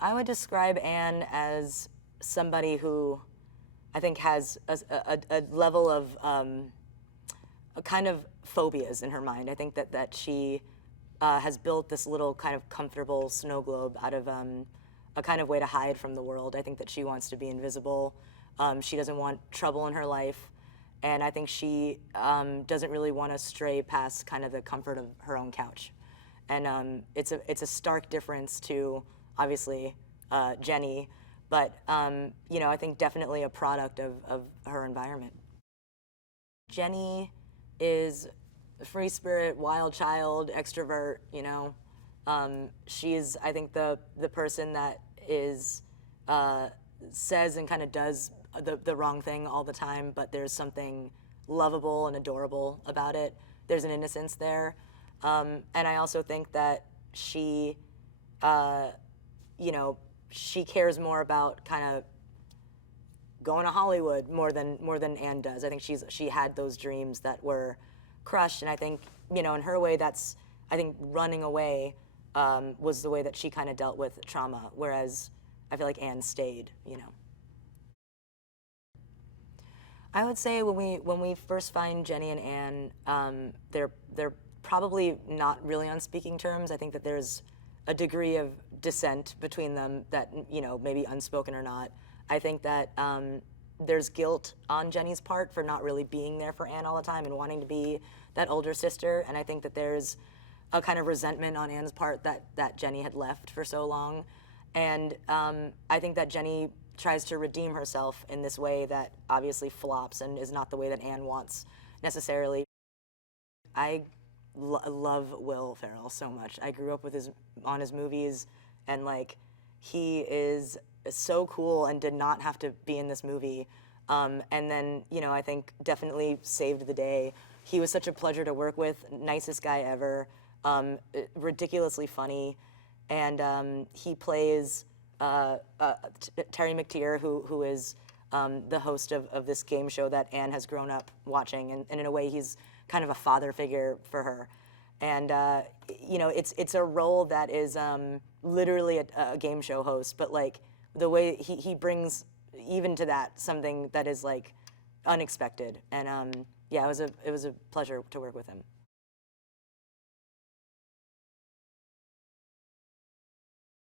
I would describe Anne as somebody who I think has a level of a kind of phobias in her mind. I think that she has built this little kind of comfortable snow globe out of a kind of way to hide from the world. I think that she wants to be invisible. She doesn't want trouble in her life. And I think she doesn't really want to stray past kind of the comfort of her own couch. And it's a stark difference to, obviously, Jenny, but you know, I think definitely a product of her environment. Jenny is a free spirit, wild child, extrovert, you know. She's, I think, the person that is, says and kind of does the wrong thing all the time, but there's something lovable and adorable about it. There's an innocence there. And I also think that she, you know, she cares more about kind of going to Hollywood more than Anne does. I think she had those dreams that were crushed, and I think, you know, in her way, that's, I think, running away was the way that she kind of dealt with trauma, whereas I feel like Anne stayed, you know. I would say when we first find Jenny and Anne, they're probably not really on speaking terms. I think that there's a degree of dissent between them that, you know, maybe unspoken or not. I think that there's guilt on Jenny's part for not really being there for Anne all the time and wanting to be that older sister. And I think that there's a kind of resentment on Anne's part that Jenny had left for so long. And I think that Jenny tries to redeem herself in this way that obviously flops and is not the way that Anne wants necessarily. I love Will Ferrell so much. I grew up with on his movies, and like, he is so cool and did not have to be in this movie. And then, you know, I think definitely saved the day. He was such a pleasure to work with, nicest guy ever, ridiculously funny, and he plays Terry McTeer, who is the host of this game show that Anne has grown up watching, and in a way he's kind of a father figure for her. And you know, it's a role that is literally a game show host, but like the way he brings even to that something that is like unexpected. And yeah, it was a pleasure to work with him.